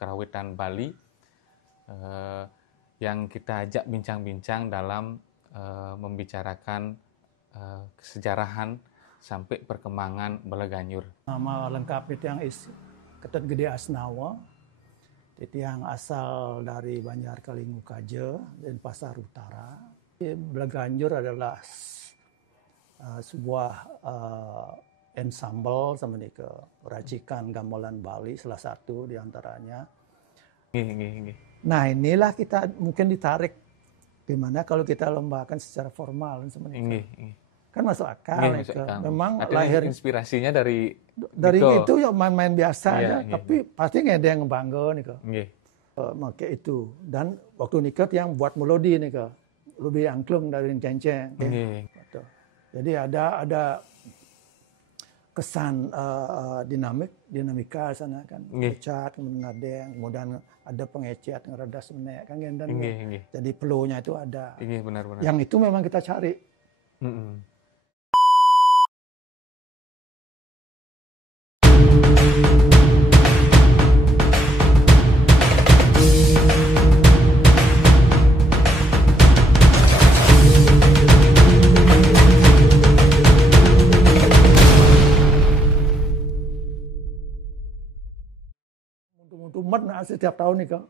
karawitan Bali yang kita ajak bincang-bincang dalam membicarakan kesejarahan sampai perkembangan Beleganyur. Nama lengkap itu yang Ketut Gede Asnawa, itu yang asal dari Banjarkalingu Kaje dan Pasar Utara. Beleganyur adalah sebuah ensemble sama nih ke racikan gamelan Bali, salah satu diantaranya. Nah inilah kita mungkin ditarik gimana kalau kita lombakan secara formal sebenarnya. Kan masuk akal. Memang ada lahir inspirasinya dari itu ya main-main biasa aja, tapi pasti nggak ada yang ngebangga nih kok. Make itu dan waktu nikah yang buat melodi nih kok, lebih angklung dari cenceng. Jadi ada kesan dinamika sana kan, pecat kemudian ngadeng, kemudian ada pengecet ngerada semenek kan gendan. Jadi flow-nya itu ada. Benar-benar. Yang itu memang kita cari. Umat setiap tahun nih kok.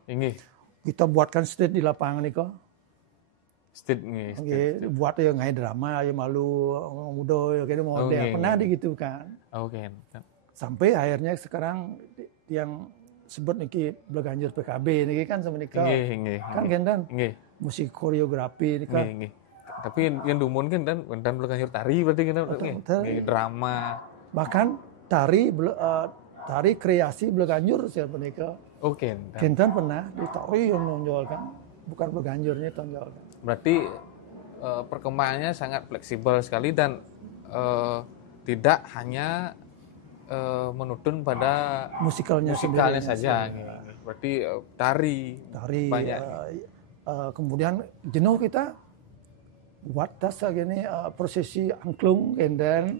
Kita buatkan stage di lapangan nih kok. Stage buat ya ngai drama ya malu muda ya kayak model pernah gitu kan. Sampai akhirnya sekarang yang sebut niki Beleganyur PKB niki kan sama nikah. Kan gendan. Musik koreografi nika. Tapi yang dumun kan dan Beleganyur tari berarti kan drama. Bahkan tari kreasi Beleganyur siapa nikah. Gendan pernah ditari yang menonjolkan, bukan Beleganyurnya tonjolkan. Berarti perkembangannya sangat fleksibel sekali dan tidak hanya menutun pada musikalnya saja. Berarti tari banyak. Kemudian jenuh kita buat tas gini prosesi angklung gendan.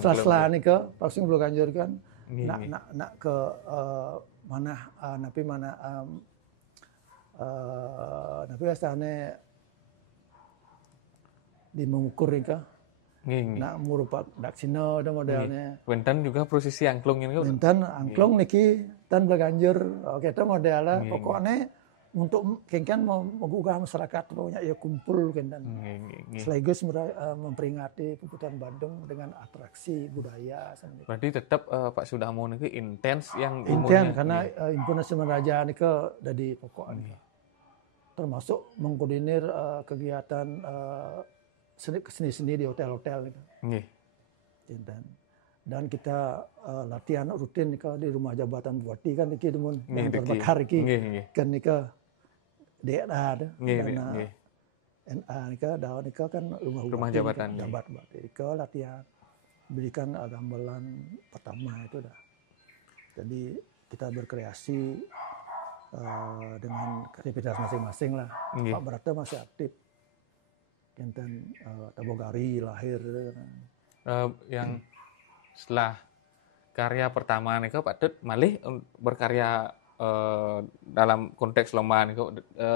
Setelah nikah pasti Beleganyur kan. Nak ke mana napi biasanya di mengukur nikah. Nak merupakan daksina ada modelnya. Wenten juga prosesi angklung ini. Wenten angklung niki dan Beleganyur. Kita modelnya pokoknya untuk kengkan menggugah masyarakat pokoknya ya kumpul kan. Sekaligus memperingati Puputan Bandung dengan atraksi budaya. Berarti tetap Pak Sudarmo niki intens karena Himpunan Seniman Raja niki dari pokoknya. Termasuk mengkoordinir kegiatan seni-seni di hotel-hotel nih. Dan kita latihan rutin nih di rumah jabatan Bupati kan niki demun yang terbakar niki kan niki DNA dan NA nika daun nika kan rumah jabatan nika latihan berikan gamelan pertama itu dah. Jadi kita berkreasi dengan kreativitas masing-masing lah. Pak Brata masih aktif. Enten Tabogari lahir. Yang setelah karya pertama nih Pak Tut malih berkarya dalam konteks lomba nih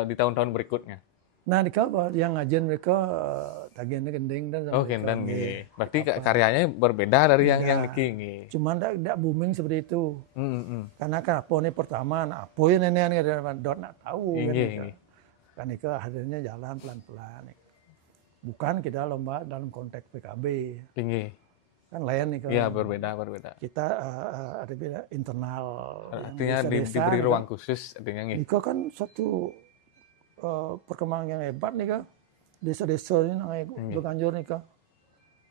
di tahun-tahun berikutnya. Nah nika yang ngajen mereka tagihannya gending dan gendang nggih. Berarti karyanya berbeda dari yang niki nggih. Cuman tidak booming seperti itu. Karena kan apa nih pertama apa ya nenek dot nak tahu kan nika hadirnya jalan pelan-pelan. Bukan kita lomba dalam konteks PKB. Kan lain nih. Iya berbeda. Kita ada beda internal. Artinya diberi ruang khusus artinya nih. Nika kan satu perkembangan yang hebat nih kak. Desa-desa ini Beleganyur nih kak.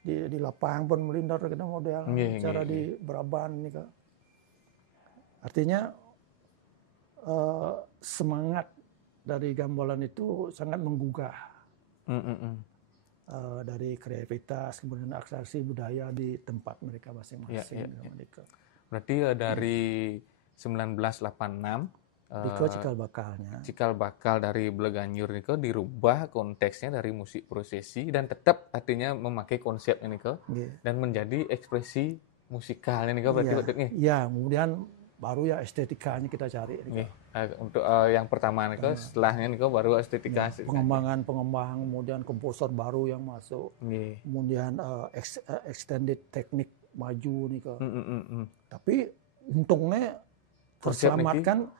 Di lapang pun melindar kita model. Cara di Braban nih kak. Artinya semangat dari gamelan itu sangat menggugah. Dari kreativitas kemudian aksarsi budaya di tempat mereka masing-masing. Berarti dari 1986 cikal bakal dari Beleganyur niko dirubah konteksnya dari musik prosesi dan tetap artinya memakai konsep ini dan menjadi ekspresi musikalnya niko berarti Iya, kemudian baru ya estetikanya kita cari. Nggih. Untuk yang pertama niko, setelahnya niko baru estetika. Pengembangan kemudian komposer baru yang masuk. Nggih. Kemudian extended teknik maju niko. Tapi untungnya terselamatkan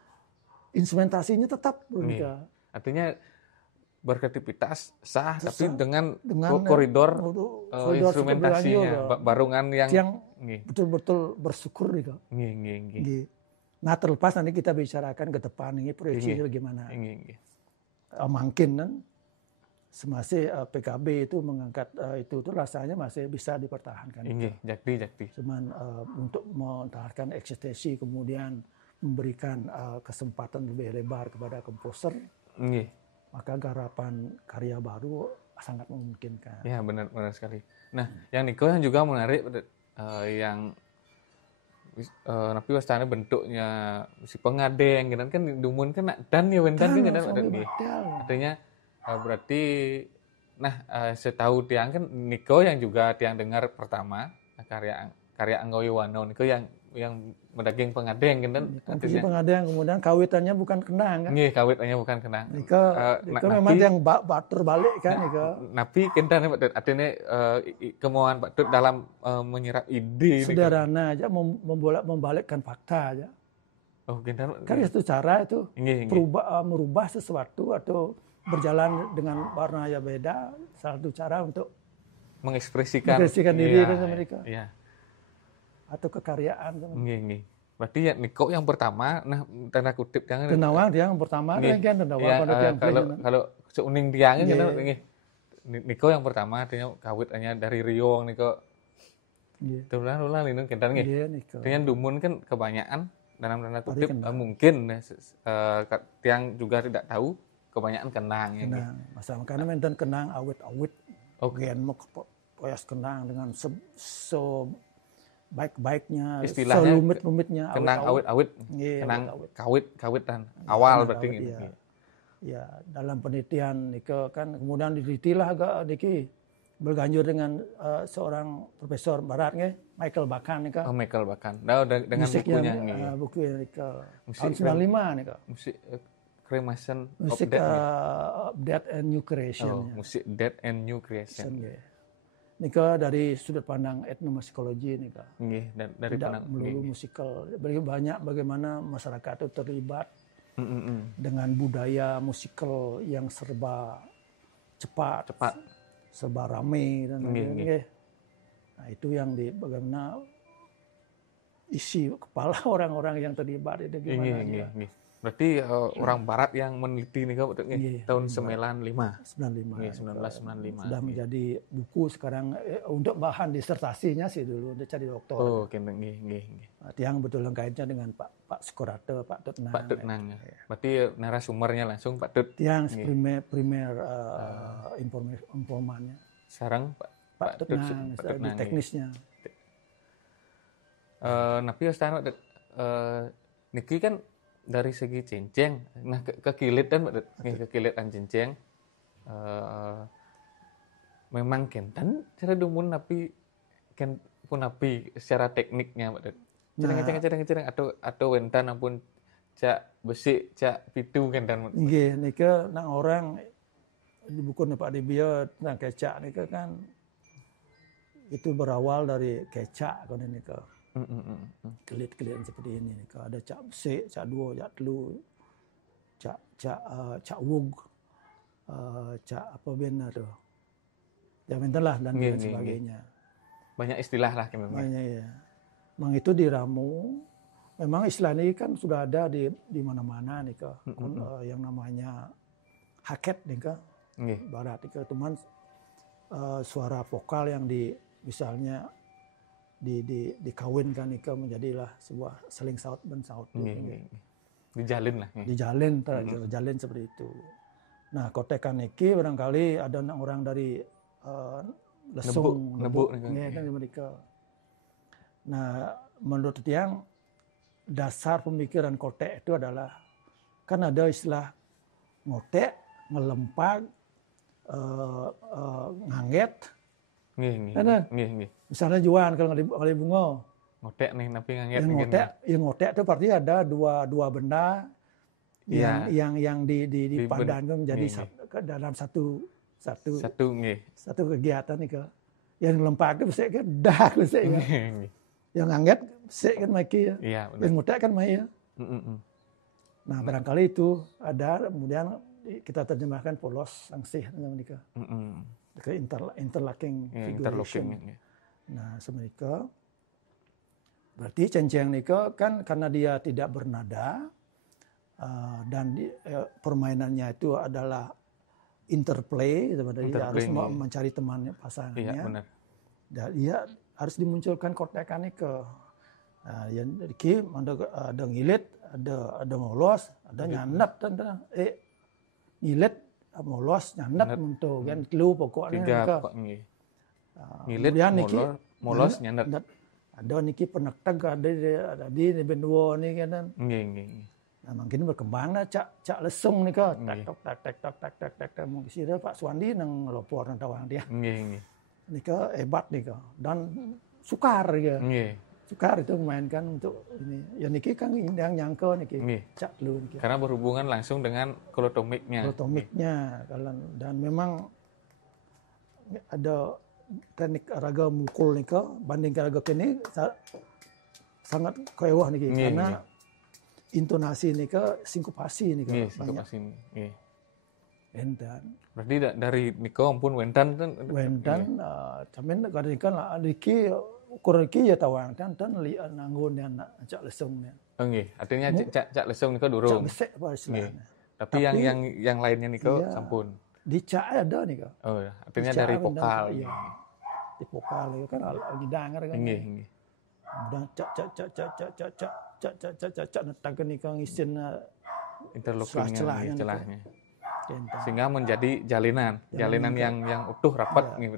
instrumentasinya tetap. Artinya berkreativitas sah, tapi dengan koridor instrumentasinya, barungan yang betul-betul bersyukur nih kok. Nah terlepas nanti kita bicarakan ke depan ini proyeksinya bagaimana. Mungkin kan semasa PKB itu mengangkat itu rasanya masih bisa dipertahankan. Jakti. Cuman untuk mempertahankan eksistensi kemudian memberikan kesempatan lebih lebar kepada komposer. Maka garapan karya baru sangat memungkinkan. Ya benar sekali. Nah, yang Niko yang juga menarik, yang tapi wastana bentuknya si pengadeng kan dumun kan dan ya wendan kan artinya berarti setahu tiang kan Niko yang juga tiang dengar pertama karya Anggo Yuwono Niko yang mendaging pengadeng kan artinya pengadeng kemudian kawitannya bukan kenang kan. Nggih, kawitannya bukan kenang. Niko memang yang terbalik kan Niko. Napi kentan artinya kemauan Pak Tut dalam menyerap ide sederhana aja membalikkan fakta aja. Oh, kentan. Kan itu cara itu merubah sesuatu atau berjalan dengan warna yang beda, satu cara untuk mengekspresikan diri kan mereka. Iya. Atau kekaryaan. Nggih. Berarti ya Niko yang pertama, nah tanda kutip jangan. Tenawang dia yang pertama, kan Tenawang kalau seuning tiang kan nggih. Niko yang pertama artinya kawitnya dari Rio Niko. Nggih. Tulah lindung kentan nggih. Iya Niko. Dengan dumun kan kebanyakan dalam tanda kutip mungkin tiang juga tidak tahu kebanyakan kenang ya. Kenang. Masalah karena menten kenang awit-awit. Gen mau poyas kenang dengan baik-baiknya, istilahnya selumit-lumitnya, kenang awit-awit, kenang kawit dan awal berarti gitu. Ya, dalam penelitian Niko kan kemudian ditelitilah agak Niki berganjur dengan seorang profesor barat Michael Bakan Niko. Oh, Michael Bakan. Dengan bukunya buku Niko. Tahun 95 Niko. Musik Cremation of Death and New Creation. Oh, musik Death and New Creation. Niko dari sudut pandang etnomusikologi Niko. Dari tidak melulu musikal. Banyak bagaimana masyarakat itu terlibat dengan budaya musikal yang serba cepat, serba ramai dan lain-lain. Nah itu yang bagaimana isi kepala orang-orang yang terlibat itu gimana? Berarti orang Barat yang meneliti nih tahun 1995. 1995. Sudah menjadi buku sekarang untuk bahan disertasinya sih dulu untuk cari doktor. Oh, nggih. Yang betul kaitnya dengan Pak Sukorate, Pak Tut Nang. Pak Tut Nang. Berarti narasumbernya langsung Pak Tut. Yang primer informannya. Sekarang Pak Tut Nang teknisnya. Tapi sekarang niki kan dari segi cinceng, nah kekilitan cinceng, memang kentan cara dumun tapi pun api secara tekniknya, cereng atau wentan ampun cak besi cak pitu kentan. Nggih, nika nang orang di buku Pak Dibio tentang kecak nika kan itu berawal dari kecak kan nika. Kelit-kelit seperti ini. Kalau ada cak besi, cak dua, cak telu, cak wug, cak apa benar tuh. Ya mintalah dan sebagainya. Banyak istilah lah memang. Banyak ya. Memang itu diramu. Memang istilah ini kan sudah ada di mana-mana nih kak. Yang namanya haket nih kak. Barat nih kak. Teman suara vokal yang misalnya dikawinkan Nika menjadilah sebuah seling saut ben saut. Dijalin lah. Dijalin seperti itu. Nah, kotekan Niki barangkali ada orang dari Lesung, Nebuk kan mereka. Nah, menurut tiang dasar pemikiran kotek itu adalah kan ada istilah ngotek, ngelempag, nganget. Nggih. Misalnya juan kalau kali bunga Ngotek nih tapi nganget Yang mungkin. ngotek itu berarti ada dua benda yang dipadankan menjadi dalam satu kegiatan nih ke. Yang lempak itu besek kan dah besek ya. Yang nganget besek kan maiki ya. Iya, yang ngotek kan mai ya. Nah, barangkali itu ada, kemudian kita terjemahkan polos sangsih namanya ke interlocking figuration. Nah, semenika berarti cenceng nika kan karena dia tidak bernada dan permainannya itu adalah interplay, dia harus mencari temannya, pasangannya. Iya, benar. Dan dia harus dimunculkan kortekan ke yang ada ngilit, ada molos, ada nyandat, ngilit, molos, nyandat untuk kan telu pokoknya ke. Ngilit, molos, nyandat. Ada niki penektek ada di benua ni kan. Nah, mungkin berkembang dah cak lesung ni ke tak mungkin sira Pak Suwandi nang ngelopor nang tawang dia. Ni ke hebat ni ke dan sukar dia. Sukar itu memainkan untuk ini. Ya niki kan yang nyangka niki cak lu niki. Karena berhubungan langsung dengan klotomiknya. Dan memang ada teknik raga mukul nika bandingkan raga kini sangat kewah niki karena intonasi nika sinkopasi nika banyak. Wendan. Berarti dari Niko maupun Wendan kan. Wendan camen kadang-kadang niki ukur iki ya tawang dan li nanggun yang cak lesung ya. Nggih, artinya cak lesung Niko durung. Cak besek apa istilahnya. Tapi yang lainnya Niko sampun. Di cak ada Niko. Oh, artinya dari vokal. Iya. Di vokal itu kan lagi denger kan. Nggih. Dan cak netakan Niko ngisin interlockingnya celahnya. Sehingga menjadi jalinan yang utuh rapat nih.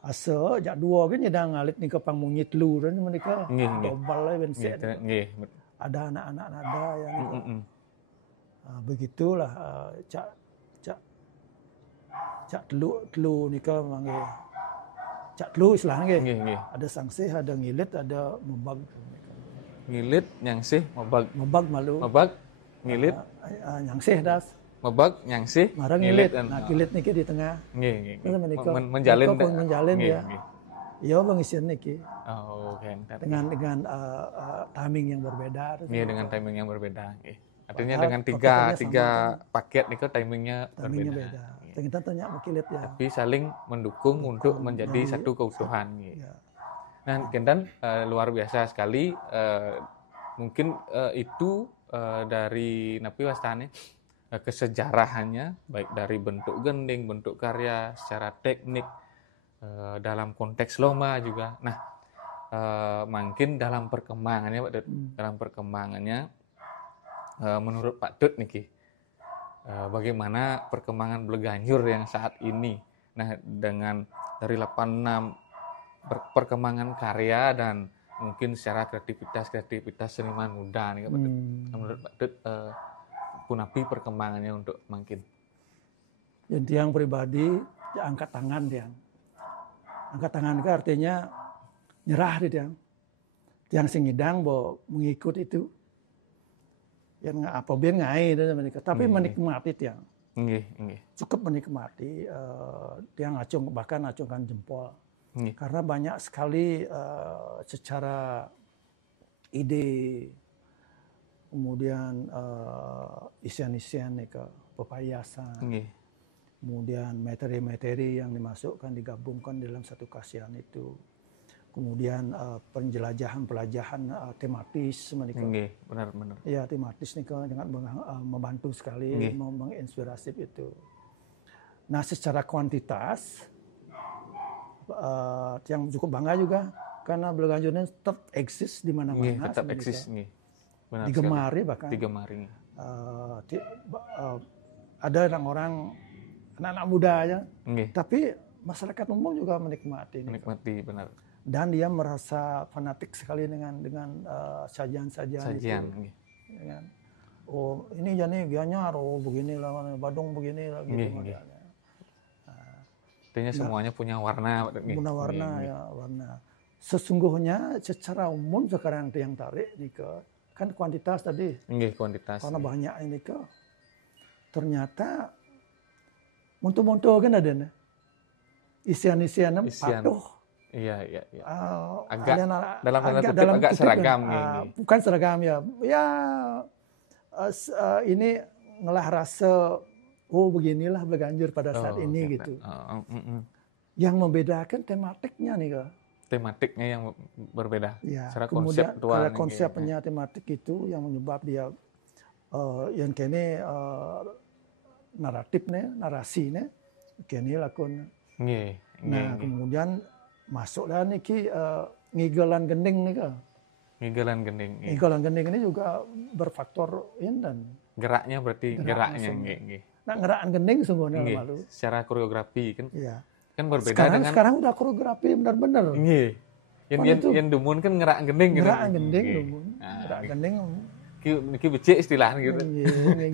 Asa jak dua kan nyedang ngalit ni ke pangmunyi telu dan mereka dobal lah benset. Ada anak-anak nada yang begitulah cak telu ni ke manggil cak telu istilahnya ada sangsih, ada ngilit, ada mebag. Ngilit, nyangsih, mebag. Mebag malu. Mebag, ngilit, nyangsih das. Mebag, nyangsih, ngilit. Nah, ngilit niki di tengah. Menjalin ya. Iya mengisian niki. Oh, okay. Dengan timing yang berbeda. Iya, dengan timing yang berbeda. Artinya dengan tiga paket niki timingnya berbeda. Kita tanya makilit ya. Tapi saling mendukung untuk menjadi satu keutuhan. Nah, Kendan luar biasa sekali. Mungkin itu dari Napi Wastani. Kesejarahannya baik dari bentuk gending, bentuk karya, secara teknik, dalam konteks loma juga. Nah, mungkin dalam perkembangannya Pak Dut, menurut Pak Dut niki, bagaimana perkembangan Bleganjur yang saat ini? Nah, dengan dari 86 perkembangan karya dan mungkin secara kreativitas seniman muda nih Pak Dut. Menurut Pak Dut, punapi perkembangannya untuk makin. Jadi yang pribadi ya angkat tangan dia. Angkat tangan itu artinya nyerah dia. Yang singidang bahwa mengikut itu. Yang apa biar ngai itu mereka. Tapi menikmati dia. Cukup menikmati. Dia bahkan ngacungkan jempol. Karena banyak sekali secara ide. Kemudian isian-isian ke pepayasan, kemudian materi-materi yang dimasukkan digabungkan dalam satu kasihan itu, kemudian penjelajahan tematis mereka. Benar. Ya tematis nih sangat membantu sekali, menginspirasi itu. Nah secara kuantitas yang cukup bangga juga karena Bleganjur ini tetap eksis di mana-mana. Tetap eksis nih. Benar digemari bahkan. Digemari. Ada orang-orang anak-anak muda aja, tapi masyarakat umum juga menikmati. Benar. Dan dia merasa fanatik sekali dengan sajian-sajian itu. Oh ini jadi Gianyar, oh beginilah, Badung beginilah gitu. Artinya semuanya punya warna. Punya warna ya warna. sesungguhnya secara umum sekarang yang tarik nih kan kuantitas tadi. Nggih, kuantitas. Karena banyak ini ternyata monto-monto kan ada nih. Isian-isian patuh. Iya. Agak dalam tanda kutip agak seragam bukan seragam ya. Ya ini ngelah rasa beginilah Berganjur pada saat ini gitu. Yang membedakan tematiknya nih kok. Tematiknya yang berbeda. Ya, secara kemudian konseptual. Konsepnya tematik itu yang menyebab dia yang kene narasi nih kene lakon. Nah, kemudian masuklah niki ngigelan gending nih kak. Ngigelan gending. Ngigelan gending ini juga berfaktor dan geraknya berarti geraknya. Nah, gerakan gending sungguhnya lalu. Secara koreografi kan. Iya. Kan berbeda sekarang udah koreografi benar-benar. Nggih. Yang dumun kan ngerak gending gitu. Ngerak gending dumun. Ngerak gending. Niki becik istilah gitu.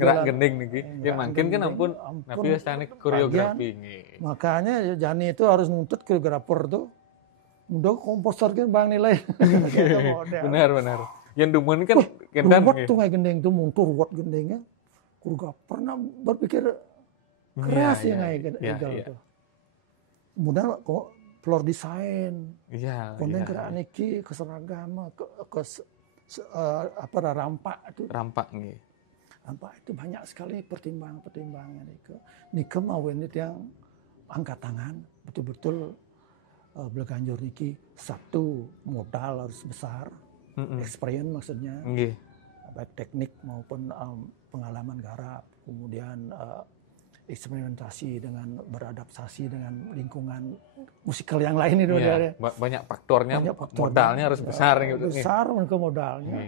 Ngerak gending niki. Ya makin kan ampun tapi astane koreografi nggih. Makanya Jani itu harus nuntut koreografer tuh. Udah komposer kan bang nilai. Benar. Yang dumun kan gendan nggih. Ruwet tuh kayak gending tuh muntur ruwet gendingnya. Koreografer pernah berpikir keras ya kayak itu. Kemudian kok floor design, kemudian gerak niki keseragaman, rampak itu. Rampak nih. Rampak itu banyak sekali pertimbangan nika mau ini yang angkat tangan betul-betul Berganjur niki satu modal harus besar, experience maksudnya, baik teknik maupun pengalaman garap, kemudian eksperimentasi dengan beradaptasi dengan lingkungan musikal yang lain itu banyak faktornya, modalnya harus besar gitu. Besar ke modalnya.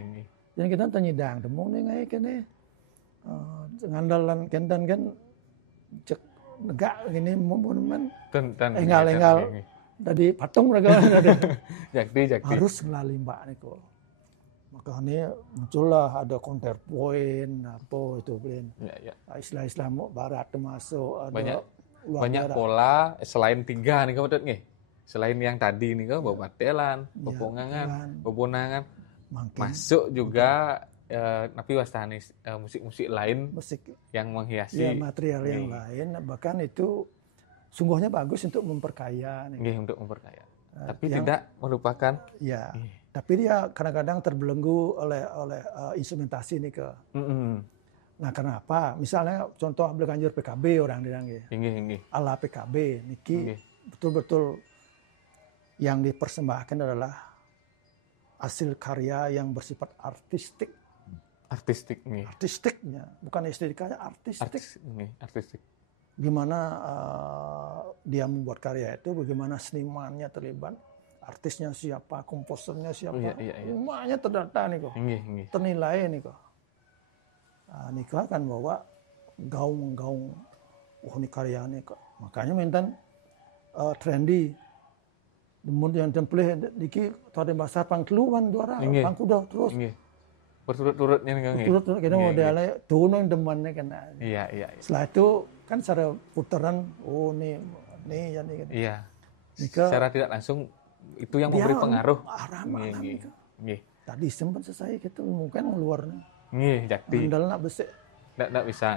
Jadi kita tanyidang temu nih ngai kene ngandalan kendan kan cek negak gini monumen enggal tadi patung mereka jakti harus melalui mbak niko. Makanya muncullah ada counterpoint apa itu Ben. Istilah-istilah barat termasuk ada banyak pola selain 3 nih kamu nih. Selain yang tadi nih kan batelan, bebonangan. Masuk juga tapi wastani musik-musik lain yang menghiasi material yang lain, bahkan itu sungguhnya bagus untuk memperkaya untuk memperkaya. Tapi tidak melupakan tapi dia kadang-kadang terbelenggu oleh instrumentasi nih Nah, kenapa? Misalnya contoh Berganjur PKB orang bilang ala PKB niki betul-betul yang dipersembahkan adalah hasil karya yang bersifat artistiknya, bukan estetikanya, artistik. Gimana dia membuat karya itu, bagaimana senimannya terlibat, artisnya siapa, komposernya siapa, semuanya terdata nih kok, ternilai nih kok. Nah, nih akan bawa gaung, ini karya nih kok. Makanya menten trendy, kemudian template diki tadi bahasa pangkeluan juara, pangkuda terus. Berturut-turutnya Berturut-turut kita modelnya turun demannya kena. Iya. Setelah itu kan secara putaran, nih ya nih. Iya. Secara tidak langsung itu yang memberi pengaruh. Tadi sempat selesai gitu mungkin luarnya. Jakti. Andal nak besek. Nggak bisa.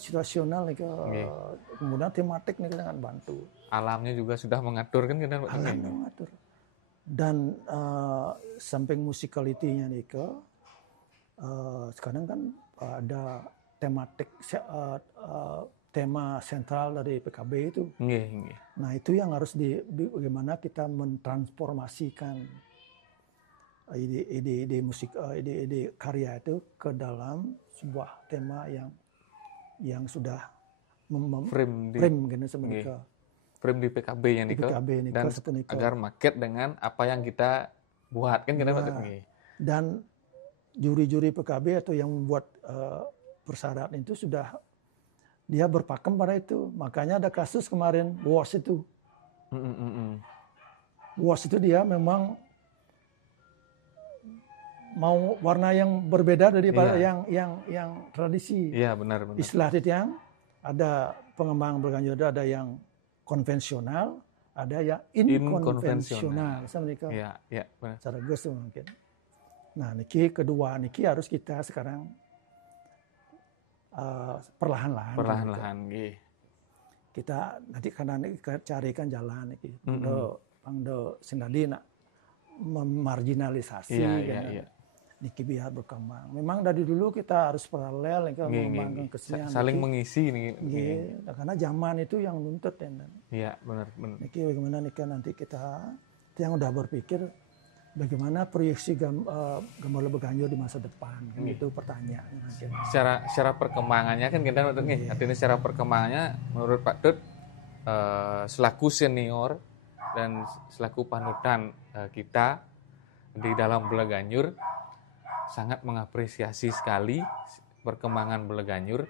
Situasional nih kemudian tematik nih dengan bantu. Alamnya juga sudah mengatur kan alamnya mengatur. Dan samping musikalitinya nih sekarang kan ada tematik tema sentral dari PKB itu. Nah itu yang harus bagaimana kita mentransformasikan ide musik, ide karya itu ke dalam sebuah tema yang sudah frame gitu sebenarnya. Frame di PKB yang dan agar market dengan apa yang kita buat kan dan juri-juri PKB atau yang membuat persyaratan itu sudah dia berpakem pada itu. Makanya ada kasus kemarin WOS itu. WOS itu dia memang mau warna yang berbeda daripada yang tradisi. Iya, benar. Istilah itu yang ada pengembang Berganjur ada yang konvensional, ada yang inkonvensional. Sama mereka. Ya, benar. Cara gus mungkin. Nah, niki kedua niki harus kita sekarang perlahan-lahan. Nggih. Kita nanti karena carikan jalan niki. Pangdo sendiri nak memarginalisasi Iya. niki biar berkembang. Memang dari dulu kita harus paralel mengembangkan kesenian. Saling mengisi nih. Karena zaman itu yang nuntut ya. Iya, benar. Niki bagaimana nika nanti kita yang udah berpikir bagaimana proyeksi gambar Beganjur di masa depan kan itu pertanyaannya. Secara perkembangannya kan kita nih. Artinya secara perkembangannya menurut Pak Dut selaku senior dan selaku panutan kita di dalam Beganjur sangat mengapresiasi sekali perkembangan Beganjur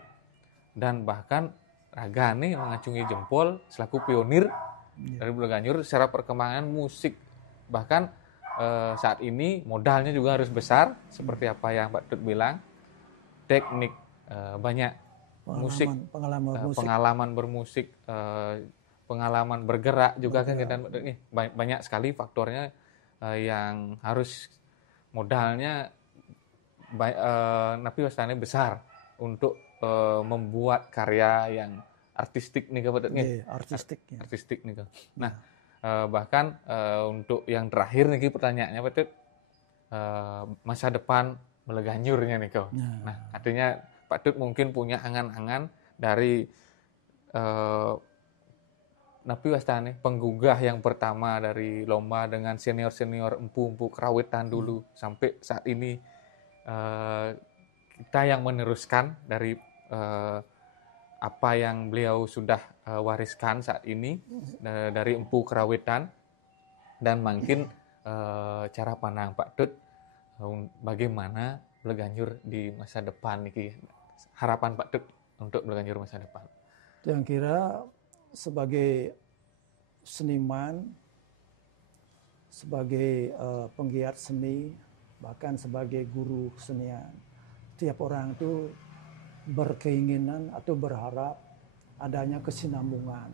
dan bahkan Raga nih mengacungi jempol selaku pionir dari Beganjur secara perkembangan musik. Bahkan saat ini modalnya juga harus besar seperti apa yang Pak Dut bilang, teknik banyak pengalaman bermusik, pengalaman bergerak juga kan kita banyak sekali faktornya yang harus modalnya tapi wastane besar untuk membuat karya yang artistik nih Pak Dut nih. Artistik nih. Nah, bahkan untuk yang terakhir nih pertanyaannya Pak Dut, masa depan Beganjurnya nih kau. Nah, artinya Pak Dut mungkin punya angan-angan dari napi wastane penggugah yang pertama dari lomba dengan senior-senior empu-empu kerawitan dulu sampai saat ini kita yang meneruskan dari apa yang beliau sudah wariskan saat ini dari empu kerawitan dan mungkin cara pandang Pak Dut bagaimana Beganjur di masa depan nih, harapan Pak Dut untuk Beganjur masa depan. Yang kira sebagai seniman, sebagai penggiat seni, bahkan sebagai guru kesenian, tiap orang itu berkeinginan atau berharap adanya kesinambungan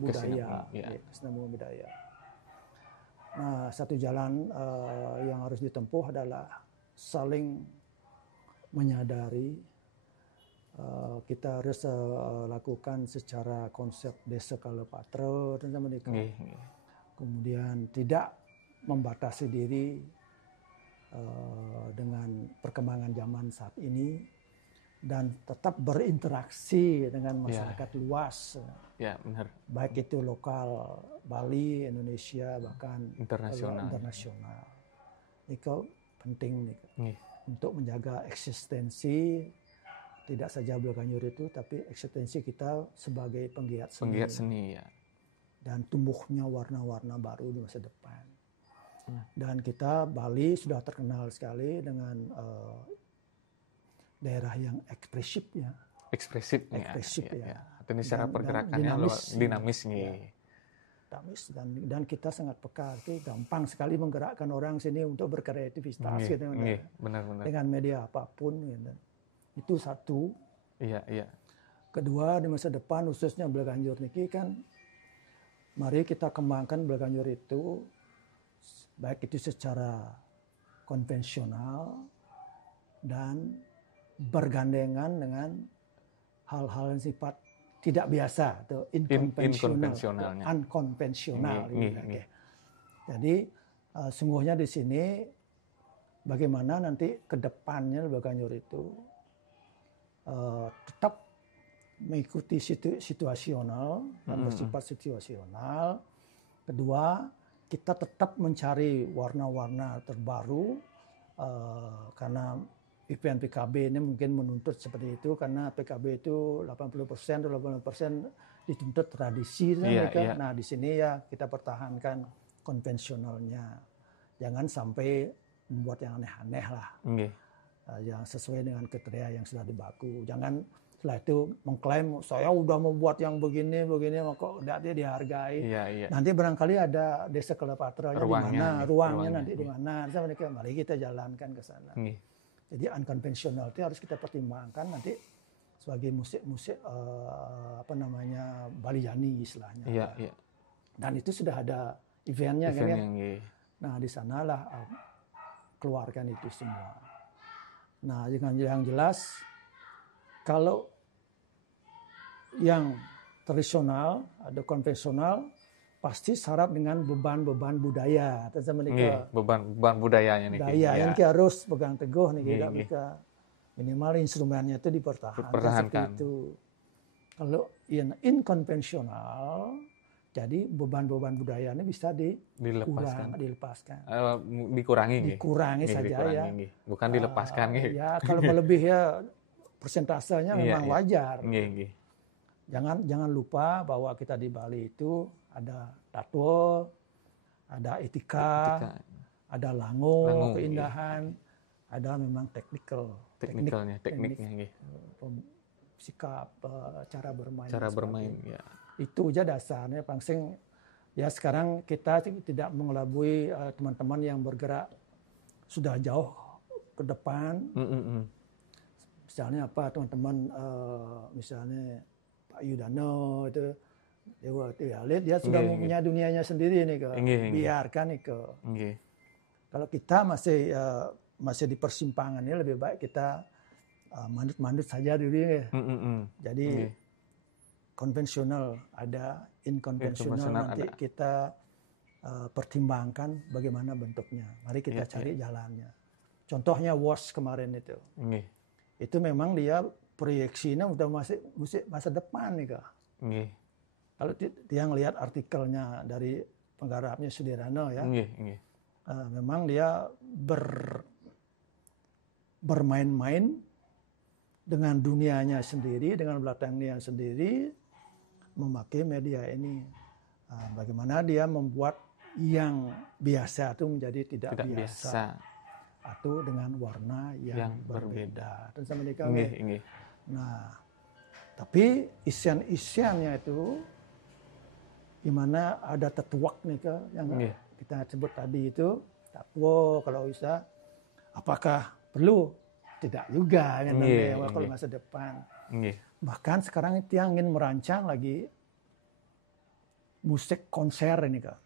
budaya, kesinambungan budaya. Nah, satu jalan yang harus ditempuh adalah saling menyadari. Kita harus lakukan secara konsep desa Kalepatra dan sama mereka. Kemudian tidak membatasi diri dengan perkembangan zaman saat ini dan tetap berinteraksi dengan masyarakat luas. Ya, benar. Baik itu lokal Bali, Indonesia, bahkan internasional. Itu penting nih untuk menjaga eksistensi tidak saja Beganjur itu, tapi eksistensi kita sebagai penggiat seni. Penggiat seni ya. Dan tumbuhnya warna-warna baru di masa depan. Dan kita Bali sudah terkenal sekali dengan daerah yang ekspresif ya. Ekspresif ya. Ini secara pergerakannya dinamis nih. Dinamis dan kita sangat peka. Gampang sekali menggerakkan orang sini untuk berkreativitas gitu. Benar. Dengan media apapun gitu. Itu satu. Iya. Kedua, di masa depan khususnya Beganjur niki kan mari kita kembangkan Beganjur itu baik itu secara konvensional dan bergandengan dengan hal-hal yang sifat tidak biasa atau unkonvensional. Jadi sungguhnya di sini bagaimana nanti ke depannya Beganjur itu tetap mengikuti situasional dan bersifat situasional. Kedua, kita tetap mencari warna-warna terbaru karena event PKB ini mungkin menuntut seperti itu karena PKB itu 80% atau 80% dituntut tradisi. Nah, di sini ya kita pertahankan konvensionalnya. Jangan sampai membuat yang aneh-aneh lah. Yang sesuai dengan kriteria yang sudah dibaku. Jangan setelah itu mengklaim saya udah membuat yang begini maka tidak dihargai. Nanti barangkali ada desa Kalepatranya di mana, ruangnya nanti di mana. Mari kita jalankan ke sana. Jadi unkonvensional itu harus kita pertimbangkan nanti sebagai musik-musik Balijani istilahnya. Dan itu sudah ada eventnya kan ya. Nah di sanalah keluarkan itu semua. Nah yang jelas kalau yang tradisional ada konvensional pasti syarat dengan beban-beban budaya. Beban budayanya nih. Budaya yang kita harus pegang teguh nih kita bisa minimal instrumennya itu dipertahankan seperti itu. Kalau yang inkonvensional, jadi beban-beban budayanya bisa dilepaskan. Dikurangi saja ya. Bukan dilepaskan. Ya kalau melebih ya persentasenya memang wajar. Jangan lupa bahwa kita di Bali itu ada tatwa, ada etika, ada lango, keindahan, ada memang tekniknya, sikap, cara bermain. Ya. Itu aja dasarnya. Pangsing ya sekarang kita tidak mengelabui teman-teman yang bergerak sudah jauh ke depan. Misalnya apa teman-teman, misalnya Pak Yudano itu, dia sudah punya dunianya sendiri nih biarkan nih Kalau kita masih di persimpangan ini lebih baik kita mandut saja dulu ya. Jadi konvensional ada, inkonvensional nanti kita pertimbangkan bagaimana bentuknya. Mari kita cari jalannya. Contohnya WOS kemarin itu. Itu memang dia proyeksinya udah masa depan nih Kak. Kalau dia ngelihat artikelnya dari penggarapnya Sudirano ya. Memang dia bermain-main dengan dunianya sendiri, dengan belakangnya sendiri, memakai media ini. Bagaimana dia membuat yang biasa itu menjadi tidak biasa. Atau dengan warna yang berbeda. Dan sama mereka. Nah, tapi isian-isiannya itu gimana ada tetuak nih yang kita sebut tadi itu tatwa kalau bisa, apakah perlu? Tidak juga kan kalau masa depan. Bahkan sekarang itu yang ingin merancang lagi musik konser ini Kak.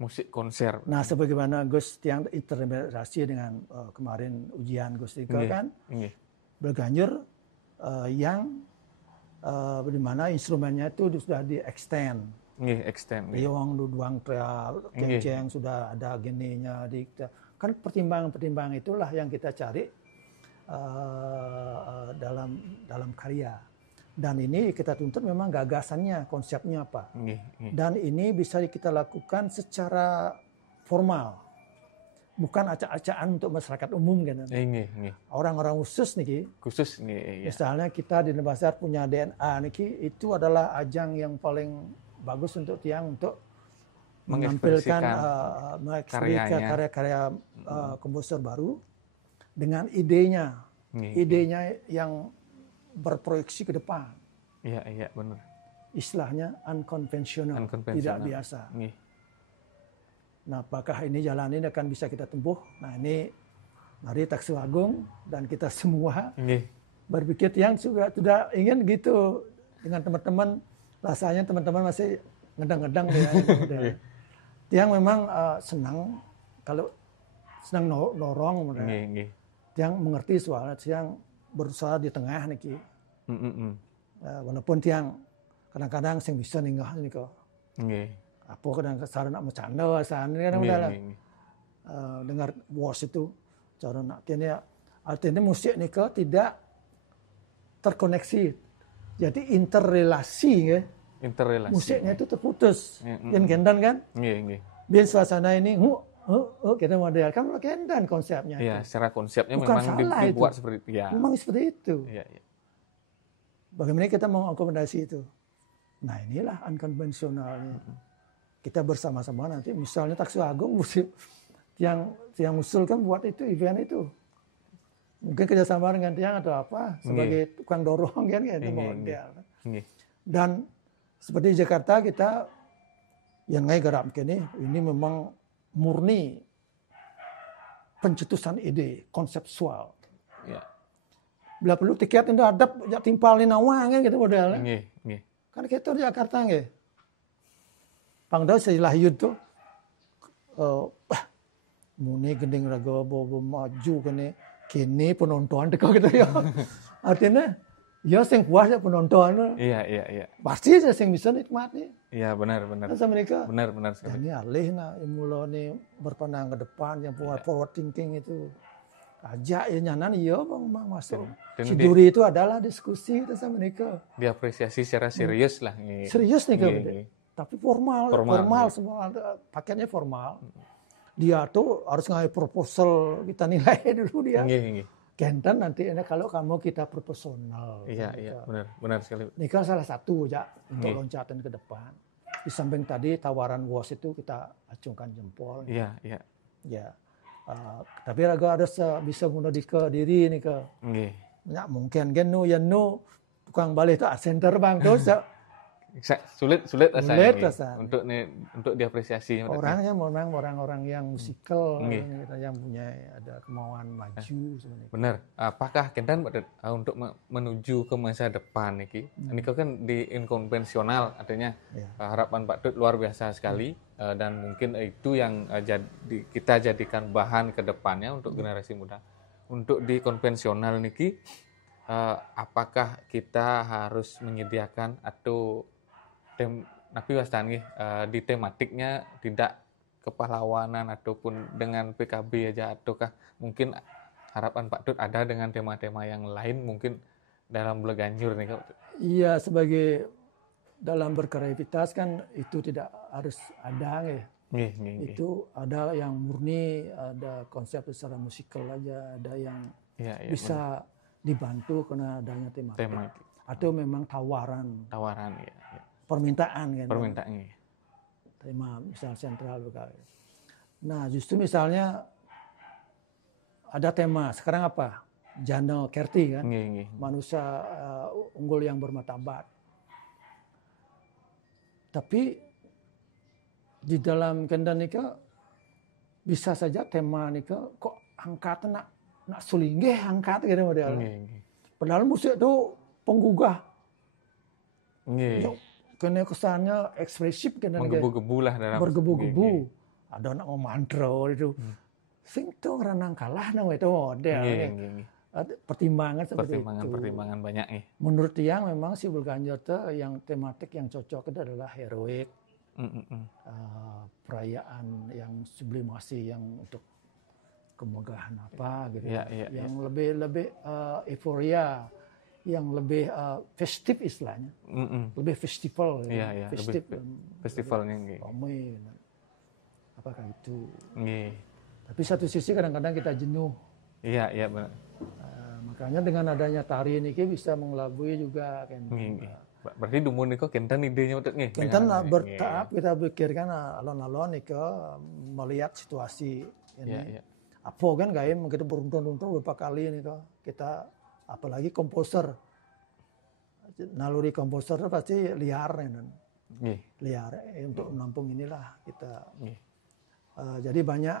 Musik konser. Nah, sebagaimana Gus yang interpretasi dengan kemarin ujian Gus Ika kan berganjur yang di mana instrumennya itu sudah di-extend. Yang duang kenceng sudah ada gininya kan pertimbangan itulah yang kita cari dalam karya. Dan ini kita tuntut memang gagasannya, konsepnya apa. Dan ini bisa kita lakukan secara formal. Bukan acak-acakan untuk masyarakat umum kan. Orang-orang khusus nih. Misalnya kita di Denpasar punya DNA nih, itu adalah ajang yang paling bagus untuk menampilkan karya-karya komposer baru dengan idenya yang berproyeksi ke depan. Iya, benar. Istilahnya unconventional, tidak biasa. Nah, apakah ini jalan ini akan bisa kita tempuh? Nah, ini mari Taksih Agung dan kita semua berpikir yang sudah ingin gitu dengan teman-teman. Rasanya teman-teman masih ngedang-ngedang ya. Yang memang senang kalau senang dorong, yang mengerti soalnya, yang berusaha di tengah nih walaupun tiang kadang-kadang sing bisa ninggah nih kok apa kadang-kadang nak bercanda asan ini kadang lah dengar WOS itu cara nak kini artinya musik nih kok tidak terkoneksi jadi interrelasi ya musiknya itu terputus yang kendan kan biar suasana ini kita model kan kendan konsepnya. Iya, secara konsepnya bukan memang dibuat seperti itu. Ya. Memang seperti itu. Iya. Bagaimana kita mengakomodasi itu? Nah, inilah unkonvensionalnya. Kita bersama-sama nanti misalnya Taksih Agung yang usulkan buat itu event itu. Mungkin kerjasama dengan tiang atau apa sebagai tukang dorong kan itu model. Dan seperti di Jakarta kita yang garap ini memang murni pencetusan ide konseptual. Bila perlu tiket itu adab jak timpal ni nawang kan gitu modelnya. Kan kita di Jakarta nggih. Pangda setelah itu muni gending raga bobo maju kini penonton teko gitu ya. Artinya ya sing puas ya penonton. Iya. Pasti aja sing bisa nikmati. Iya, benar. Sama mereka. Benar sekali. Dan ini alih mulai berpandang ke depan yang forward thinking itu. Ajak ya nyanan iya bang masuk. Si Duri itu adalah diskusi itu sama mereka. Diapresiasi secara serius lah. Serius nih tapi formal semua pakaiannya formal. Dia tuh harus ngasih proposal kita nilai dulu dia. Kenten nanti ini kalau kamu kita proporsional. Iya, benar sekali. Ini kan salah satu ya untuk loncatan ke depan. Di samping tadi tawaran WOS itu kita acungkan jempol. Iya. Ya. Tapi agak ada bisa guna di ke diri nih ke. Ya mungkin kan tukang balik itu center bang tuh. Sulit untuk diapresiasi. Orangnya memang orang-orang yang musikal, yang punya ada kemauan maju sebenarnya. Benar. Apakah Kendan untuk menuju ke masa depan ini kan di inkonvensional, artinya harapan Pak Dut luar biasa sekali dan mungkin itu yang kita jadikan bahan ke depannya untuk generasi muda. Untuk di konvensional niki apakah kita harus menyediakan atau Nabi Wastani di tematiknya tidak kepahlawanan ataupun dengan PKB aja, ataukah mungkin harapan Pak Dut ada dengan tema-tema yang lain mungkin dalam Bleganjur nih Kak? Iya, sebagai dalam berkreativitas kan itu tidak harus ada ya. Itu ada yang murni, ada konsep secara musikal aja, ada yang bisa dibantu karena adanya tematik. Atau memang tawaran ya. Permintaan kan. Tema misal sentral juga. Nah, justru misalnya ada tema sekarang apa? Jano Kerti kan. Manusia unggul yang bermartabat. Tapi di dalam Kendan nika bisa saja tema nika kok angkat nak sulinggih angkat gitu model. Padahal musik itu penggugah. Karena kesannya ekspresif kan menggebu-gebu lah dalam bergebu-gebu. Ada anak mantra itu. Sing to ranang kalah nang itu model. Pertimbangan seperti itu. Pertimbangan banyak nih. Menurut yang memang si Bleganjur yang tematik yang cocok itu adalah heroik. Perayaan yang sublimasi yang untuk kemegahan apa gitu. Yang lebih euforia. Yang lebih festif istilahnya, lebih festival, festivalnya, apakah itu? Tapi satu sisi kadang-kadang kita jenuh. Iya benar. Makanya dengan adanya tari ini bisa mengelabui juga kan. Berarti dumun niko Kentan idenya untuk nih. Kentan bertahap kita pikirkan alon-alon niko melihat situasi ini. Apa kan kayak kita beruntun-untun beberapa kali nih kita. Apalagi komposer, naluri komposer pasti liar, liar untuk menampung inilah kita. Jadi banyak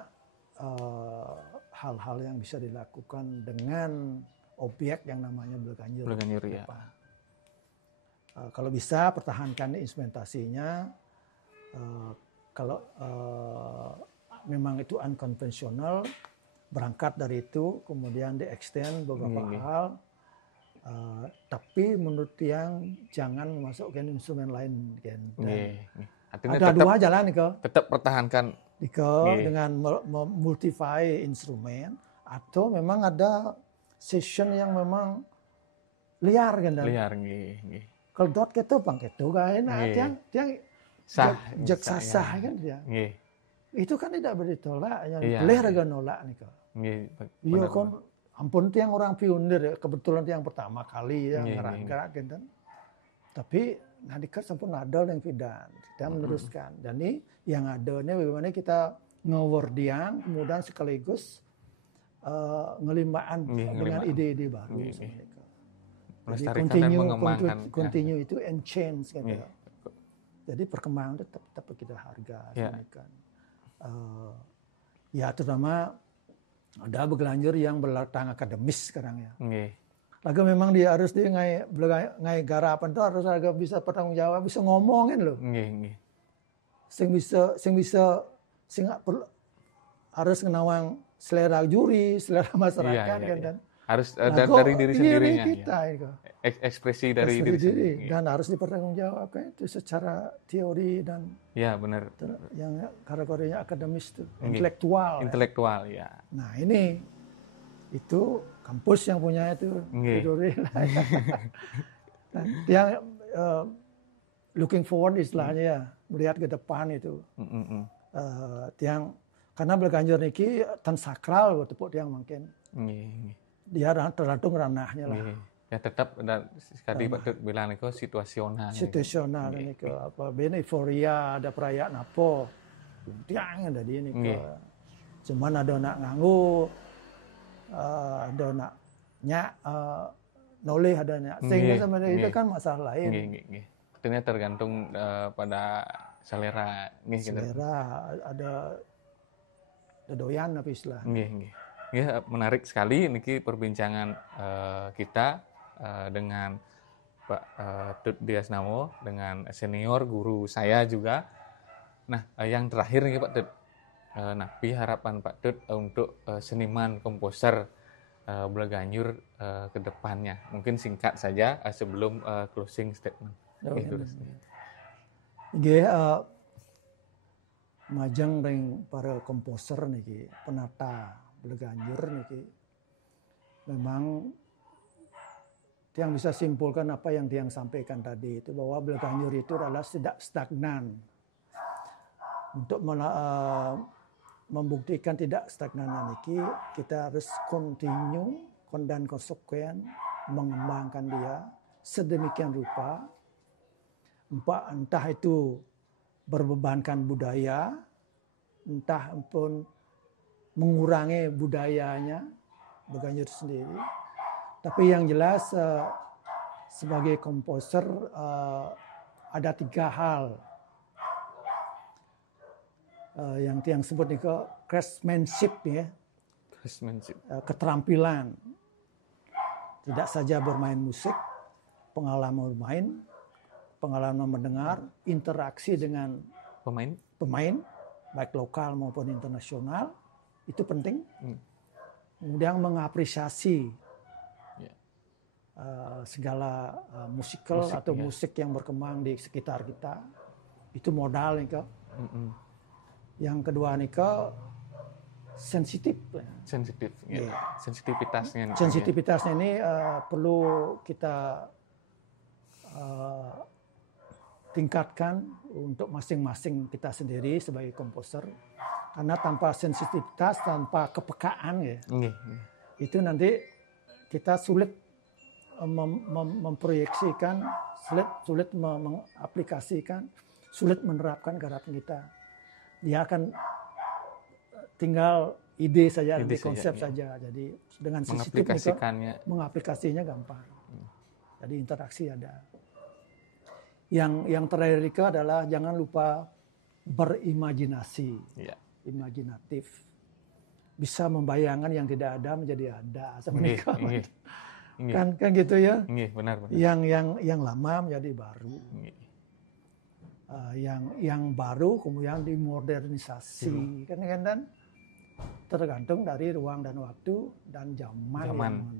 hal-hal yang bisa dilakukan dengan objek yang namanya Bleganjur. Ya. Kalau bisa pertahankan instrumentasinya. Kalau memang itu unkonvensional. Berangkat dari itu, kemudian di-extend beberapa hal. Tapi menurut yang jangan memasukkan instrumen lain. Ada dua jalan nih kok. Tetap pertahankan. Dengan multify instrumen. Atau memang ada session yang memang liar. Liar. Kalau dot gitu, bang gitu. Yang sah kan dia. Itu kan tidak ditolak. Yang boleh raga nolak nih kok. Iya kan, ampun yang orang pionir, kebetulan yang pertama kali yang ngerak gitu. Tapi nadikat sampun ada yang tidak, kita meneruskan. Dan ini yang adanya bagaimana kita ngewordiang, kemudian sekaligus ngelimbaan dengan ide-ide baru. Jadi continue itu and change gitu. Jadi perkembangan tetap kita hargai. Ya terutama ada Bleganjur yang berlatang akademis sekarang ya. Laga memang dia harus ngai garapan itu harus agak bisa bertanggung jawab, bisa ngomongin loh. sing bisa harus ngenawang selera juri, selera masyarakat kan. Dan harus dari diri sendirinya. Kita, ya. Ekspresi dari diri sendiri. Dan harus dipertanggungjawabkan itu secara teori dan ya benar. Yang kategorinya akademis itu, intelektual ya. Nah ini itu kampus yang punya itu teori lah. Dan yang looking forward istilahnya ya, melihat ke depan itu. Yang karena Bleganjur niki tan sakral tepuk tiang mungkin. Dia tergantung ranahnya lah. Ya tetap dan sekali Pak Dut bilang itu situasional. Situasional ini ke apa? Bene euforia ada perayaan apa? Tiang ada di ini ke. Cuman ada nak nganggu, ada nak nyak noleh ada nyak. Sehingga sama itu kan masalah lain. Tentunya tergantung pada selera. Selera ada doyan apa istilah. Ya, menarik sekali niki perbincangan kita dengan Pak Dut Diasnamo, dengan senior guru saya juga. Nah, yang terakhir nih Pak Dut, napi harapan Pak Dut untuk seniman komposer Bleganjur ke depannya. Mungkin singkat saja sebelum closing statement. Majang ring para komposer niki, penata Bleganjur niki memang yang bisa simpulkan apa yang Tiang sampaikan tadi itu bahwa Bleganjur itu adalah tidak stagnan. Untuk membuktikan tidak stagnan niki kita harus continue dan konsekuen mengembangkan dia sedemikian rupa entah itu berbebankan budaya, entah pun mengurangi budayanya Bleganjur sendiri. Tapi yang jelas sebagai komposer ada 3 hal yang sebut nih ke craftsmanship ya. Keterampilan. Tidak saja bermain musik, pengalaman bermain, pengalaman mendengar, interaksi dengan pemain baik lokal maupun internasional itu penting. Kemudian mengapresiasi segala musikal musik, atau musik yang berkembang di sekitar kita itu modal nih kak. Yang kedua nih kak sensitivitasnya ini perlu kita tingkatkan untuk masing-masing kita sendiri sebagai komposer, karena tanpa sensitivitas, tanpa kepekaan ya, itu nanti kita sulit memproyeksikan, sulit mengaplikasikan, sulit menerapkan garapan kita. Dia akan tinggal ide saja, konsep saja. Jadi dengan sensitif mengaplikasinya gampang. Jadi interaksi ada. Yang terakhir itu adalah jangan lupa berimajinasi, imajinatif, bisa membayangkan yang tidak ada menjadi ada. Kan gitu ya. Benar. Yang lama menjadi baru. Yang baru kemudian dimodernisasi, kan tergantung dari ruang dan waktu dan zaman.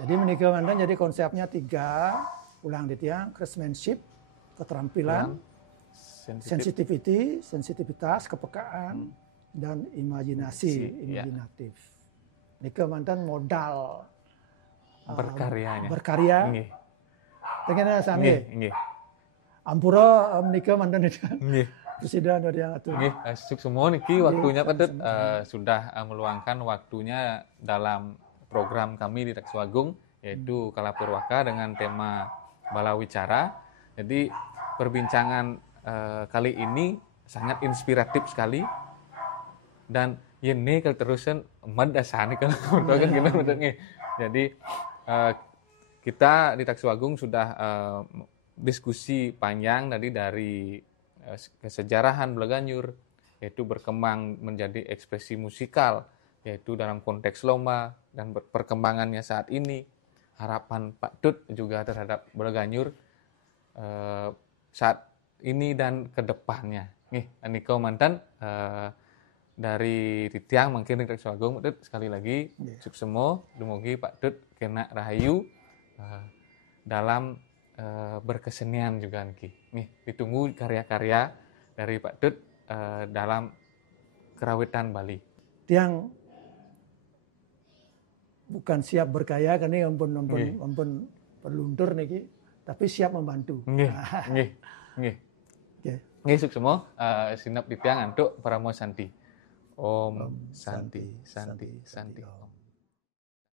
Jadi menikah jadi konsepnya 3. Ulang di tiang, craftsmanship, keterampilan, sensitivitas, kepekaan, dan imajinatif. Nika mantan modal berkarya. Dengan sange. Ampura menika mantan itu. Presiden dari yang itu. Suk semua niki waktunya Pak Dut sudah meluangkan waktunya dalam program kami di Taksuagung, yaitu Kala Purwaka dengan tema Bala Wicara. Jadi perbincangan kali ini sangat inspiratif sekali, dan ini kalau terusan madasan kalau kan gimana bentuknya. Jadi kita di Taksuagung sudah diskusi panjang tadi dari kesejarahan Bleganjur, yaitu berkembang menjadi ekspresi musikal, yaitu dalam konteks lomba dan perkembangannya saat ini. Harapan Pak Dut juga terhadap Bleganjur saat ini dan kedepannya. Nih, Niko mantan dari Titiang mungkin Rek Swagung Dut sekali lagi suksemo dumugi Pak Dut kena rahayu dalam berkesenian juga nih ditunggu karya-karya dari Pak Dut dalam kerawitan Bali. Tiang bukan siap berkaya kan ini ampun peluntur niki, tapi siap membantu. Nggih suksemo sinep Titiang antuk Paramo Santi. Om Santi Santi Santi Om.